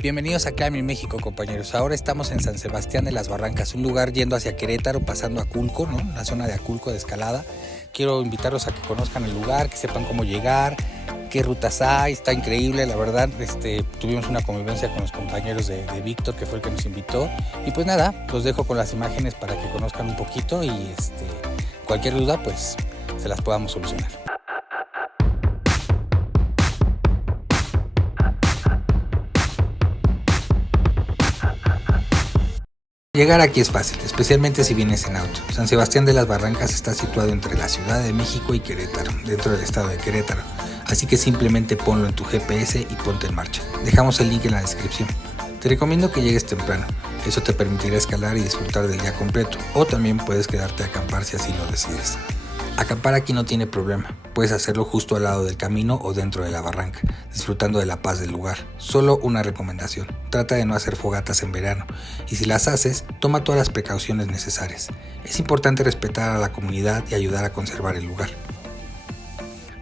Bienvenidos a Climbing México, compañeros. Ahora estamos en San Sebastián de las Barrancas, un lugar yendo hacia Querétaro, pasando a Aculco, ¿no? La zona de Aculco, de escalada. Quiero invitarlos a que conozcan el lugar, que sepan cómo llegar, qué rutas hay. Está increíble, la verdad. Tuvimos una convivencia con los compañeros de Víctor, que fue el que nos invitó. Y pues nada, los dejo con las imágenes para que conozcan un poquito y cualquier duda, pues se las podamos solucionar. Llegar aquí es fácil, especialmente si vienes en auto. San Sebastián de las Barrancas está situado entre la Ciudad de México y Querétaro, dentro del estado de Querétaro, así que simplemente ponlo en tu GPS y ponte en marcha. Dejamos el link en la descripción. Te recomiendo que llegues temprano, eso te permitirá escalar y disfrutar del día completo, o también puedes quedarte a acampar si así lo decides. Acampar aquí no tiene problema, puedes hacerlo justo al lado del camino o dentro de la barranca, disfrutando de la paz del lugar. Solo una recomendación, trata de no hacer fogatas en verano, y si las haces, toma todas las precauciones necesarias. Es importante respetar a la comunidad y ayudar a conservar el lugar.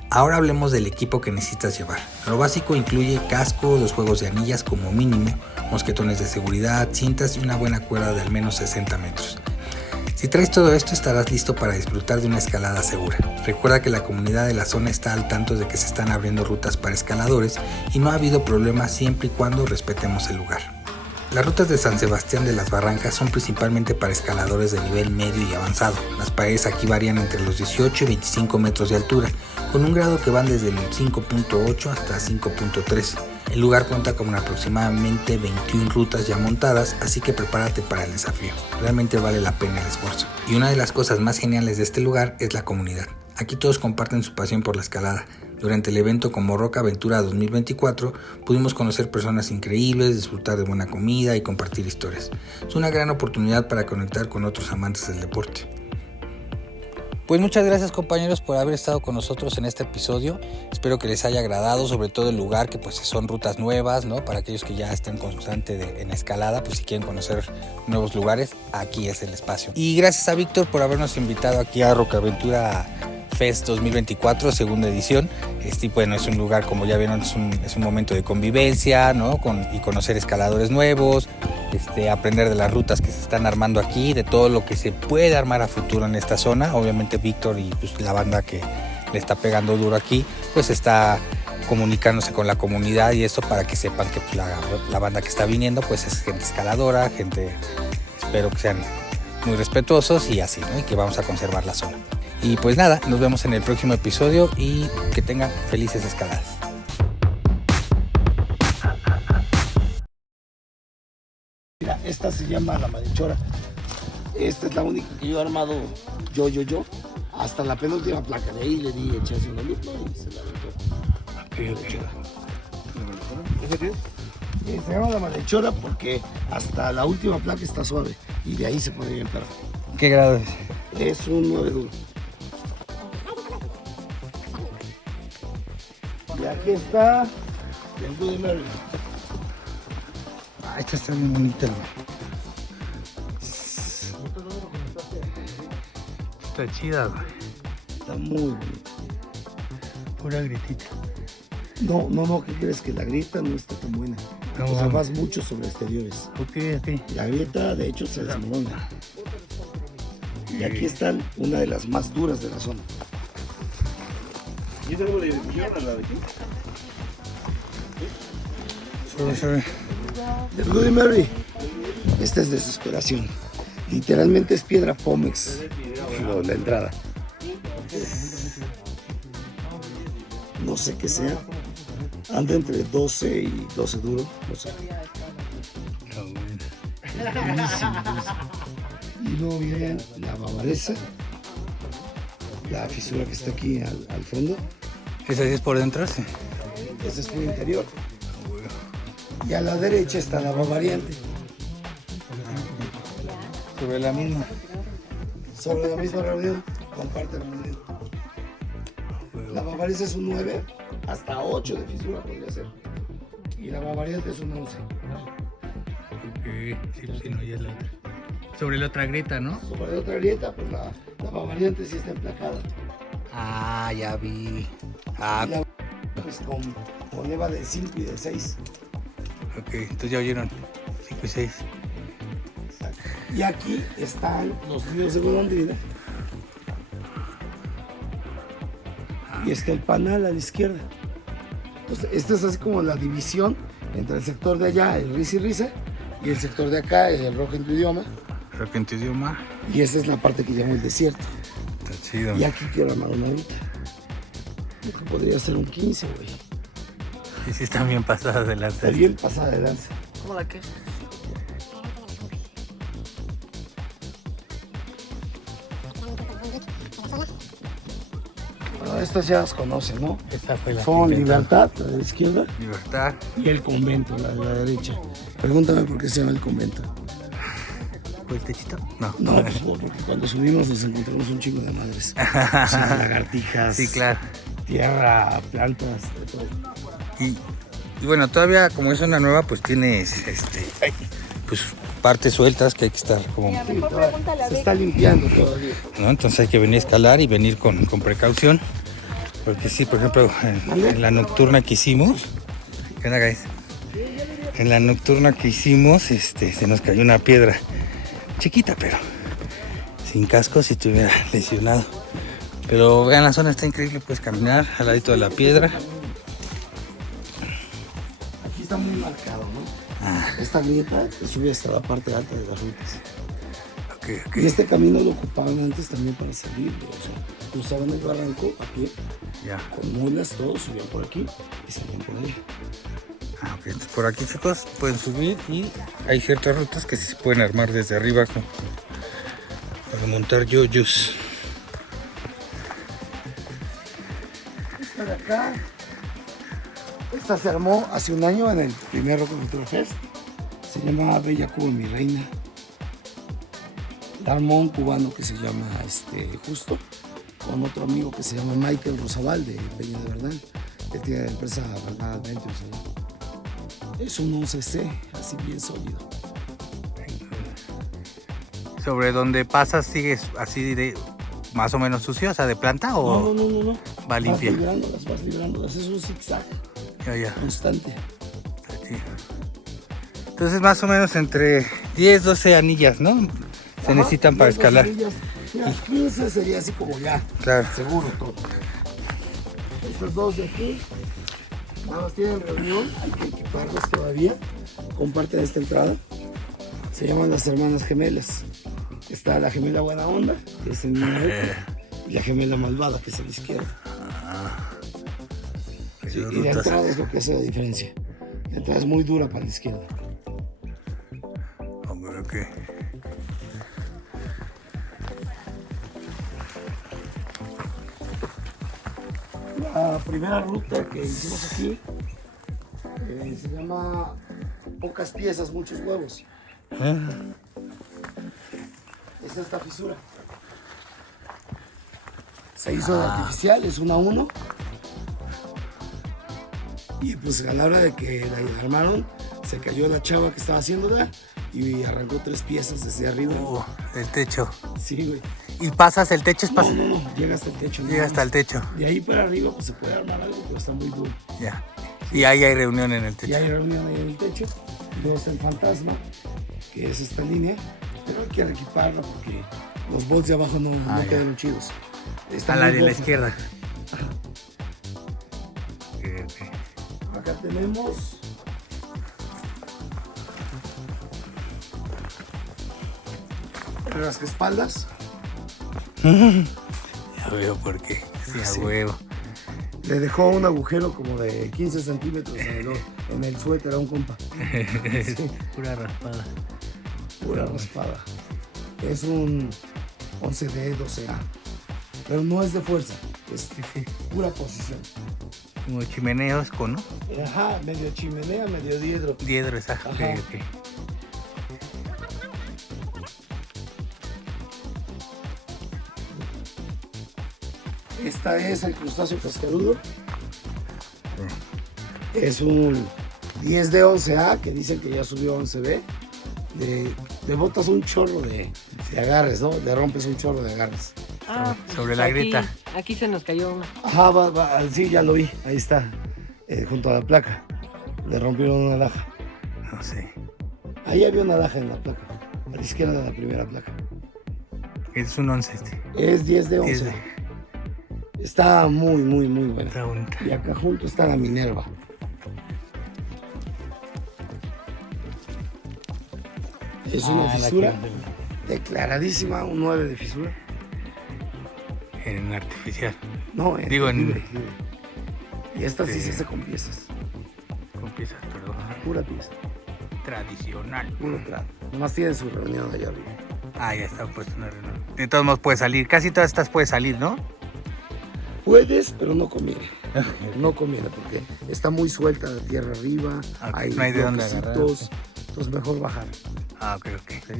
Ahora hablemos del equipo que necesitas llevar. Lo básico incluye casco, 2 juegos de anillas como mínimo, mosquetones de seguridad, cintas y una buena cuerda de al menos 60 metros. Si traes todo esto estarás listo para disfrutar de una escalada segura. Recuerda que la comunidad de la zona está al tanto de que se están abriendo rutas para escaladores y no ha habido problemas siempre y cuando respetemos el lugar. Las rutas de San Sebastián de las Barrancas son principalmente para escaladores de nivel medio y avanzado. Las paredes aquí varían entre los 18 y 25 metros de altura, con un grado que van desde el 5.8 hasta 5.3. El lugar cuenta con aproximadamente 21 rutas ya montadas, así que prepárate para el desafío. Realmente vale la pena el esfuerzo. Y una de las cosas más geniales de este lugar es la comunidad. Aquí todos comparten su pasión por la escalada. Durante el evento como Roca Aventura 2024 pudimos conocer personas increíbles, disfrutar de buena comida y compartir historias. Es una gran oportunidad para conectar con otros amantes del deporte. Pues muchas gracias, compañeros, por haber estado con nosotros en este episodio. Espero que les haya agradado, sobre todo el lugar, que pues son rutas nuevas, ¿no? Para aquellos que ya estén constante en escalada, pues si quieren conocer nuevos lugares, aquí es el espacio. Y gracias a Víctor por habernos invitado aquí a Roca Aventura Fest 2024, segunda edición. Bueno, es un lugar, como ya vieron, es un momento de convivencia, ¿no? Y conocer escaladores nuevos, aprender de las rutas que se están armando aquí, de todo lo que se puede armar a futuro en esta zona. Obviamente Víctor y pues, la banda que le está pegando duro aquí, pues está comunicándose con la comunidad y esto para que sepan que pues, la banda que está viniendo pues es gente escaladora, espero que sean muy respetuosos y así, ¿no? Y que vamos a conservar la zona. Y pues nada, nos vemos en el próximo episodio y que tengan felices escaladas. Mira, esta se llama la Malhechora. Esta es la única que yo he armado yo. Hasta la penúltima placa. De ahí le di echarse un alumno y se la aventó. Se llama la Malhechora porque hasta la última placa está suave y de ahí se puede ir el perro. ¿Qué grado es? Es un 9 duro. Y aquí está el Bloody Mary. Esta está bien bonita, güey. Está chida, güey. Está muy bonita. Pura gritita. No, ¿qué crees? Que la grieta no está tan buena. No, o sea, vas mucho sobre exteriores. Ok. La grieta, de hecho, se desmorona. Y aquí están una de las más duras de la zona. ¿Y tenemos la dirección a la de aquí? The Bloody Mary. Esta es desesperación. Literalmente es piedra Pómex. La entrada. No sé qué sea. Anda entre 12 y 12 duro. No sé. Y luego viene la bavaresa. La fisura que está aquí al fondo. ¿Esa sí es por dentro? Sí. Ese es por interior. Y a la derecha está la bavariante. Sobre la misma. Sobre la misma reunión, comparte la reunión. La bavaresa es un 9, hasta 8 de fisura podría ser. Y la bavariante es un 11. Ok, sí, pues sí, no, ya es la otra. Sobre la otra grieta, ¿no? Sobre la otra grieta, pues la bavariante sí está emplacada. Ah, ya vi. Y la pues con leva del 5 y del 6. Ok, entonces ya oyeron 5 y 6. Y aquí están los nidos de golondrina. Y está el panal a la izquierda. Entonces, esta es así como la división entre el sector de allá, el risa y risa, y el sector de acá, el rojo en tu idioma. Creo que en tu idioma. Y esa es la parte que llamo el desierto. Está chido. Y aquí quiero armar una ruta. Podría ser un 15, güey. Y sí están bien pasadas de Está lanza. bien pasada de lanza. ¿Cómo la qué? Bueno, estas ya las conocen, ¿no? Esta fue la Son que Libertad, la de la izquierda, Libertad. y el convento, la de la derecha. Pregúntame por qué se llama el convento. ¿Fue el techito? No. No, pues porque cuando subimos nos encontramos un chingo de madres. O sea, lagartijas, Sí, claro. tierra, plantas, de todo. Y bueno, todavía como es una nueva, pues tienes pues partes sueltas que hay que estar como, Mira, mejor pregúntale a Se Becky. está limpiando todavía. ¿no? Entonces hay que venir a escalar y venir con precaución. Porque sí, por ejemplo, en la nocturna que hicimos, ¿qué onda, guys? En la nocturna que hicimos, se nos cayó una piedra chiquita, pero sin casco si te hubiera lesionado. Pero vean, la zona está increíble, puedes caminar al ladito de la piedra. Aquí está muy marcado, ¿no? Esta grieta que sube hasta la parte alta de las rutas. Ok. Y este camino lo ocupaban antes también para salir, o sea, cruzaban el barranco a pie, Ya. con mulas, todos subían por aquí y salían por ahí. Ok, entonces por aquí, chicos, pueden subir y hay ciertas rutas que sí se pueden armar desde arriba para montar yoyos. Esta de acá, esta se armó hace un año en el primer Rock Cultura Fest. Se llama Bella Cuba, mi reina. La armó un cubano que se llama Justo, con otro amigo que se llama Michael Rosabal de Peña de Verdad, que tiene la empresa Verdad Adventures. Es un 11C, así bien sólido. ¿Sobre donde pasas sigues así de más o menos sucio, o sea, de planta o No. va limpia? Vas librándolas. Es un zigzag Ya. constante. Sí. Entonces más o menos entre 10, 12 anillas, ¿no? Se necesitan para escalar. Mira, 15 sería así como ya, Claro. seguro todo. Estos dos de aquí, nada más tienen reunión, hay que equiparlos todavía. Comparten esta entrada. Se llaman las hermanas gemelas. Está la gemela buena onda, que es en la derecha, y la gemela malvada, que es en la izquierda. Sí, y la entrada es lo que hace la diferencia. La entrada es muy dura para la izquierda. Hombre, ok. La primera ruta que hicimos aquí se llama Pocas piezas, muchos huevos. Es esta fisura. Se hizo artificial, es 1 a 1. Y pues a la hora de que la armaron, se cayó la chava que estaba haciéndola y arrancó 3 piezas desde arriba. El techo. Sí, güey. ¿Y pasas el techo? No, llega hasta el techo. Llega hasta el techo. De ahí para arriba pues se puede armar algo, pero está muy duro. Ya. Y ahí hay reunión en el Y techo. hay reunión ahí en el techo. Luego está el fantasma, que es esta línea, pero hay que reequiparla porque los bots de abajo no ya. quedan chidos. Está A la muy de la rojo. izquierda. Acá tenemos rascaespaldas. Ya veo por qué. Sí, a Sí. huevo. Le dejó un agujero como de 15 centímetros en el suéter a un compa. Sí, Pura raspada. pura raspada. Es un 11D 12A. Pero no es de fuerza, es pura posición. Como chimeneos con, ¿no? Ajá, medio chimenea, medio diedro. Diedro, esa. Ok, Ajá. ok. Esta es el crustáceo cascarudo. Es un 10 de 11A que dicen que ya subió a 11B. Le botas un chorro de agarres, ¿no? Le rompes un chorro de agarres. Sobre la aquí- grieta. Aquí se nos cayó una. Ajá, sí, ya lo vi. Ahí está, junto a la placa. Le rompieron una laja. No sé. Ahí había una daja en la placa, a la izquierda de la primera placa. Es un 11 este. Es 10 de 11. 10 de- Está muy, muy, muy buena. Está bonita. Y acá junto está la Minerva. Es una la fisura que- declaradísima, un 9 de fisura. En artificial. No, Digo, en- libre. Y esta sí Sí. se hace con piezas, Con piezas, perdón. pura pieza, Tradicional. puro plano. Nomás tiene su reunión allá arriba. Ah, ya está puesto una reunión. De todos modos puede salir. Casi todas estas puede salir, ¿no? Puedes, pero no conviene. No conviene porque está muy suelta la tierra arriba, Ok, hay no hay de dónde agarrar. bloquecitos, entonces mejor bajar. Ah, ok, ok.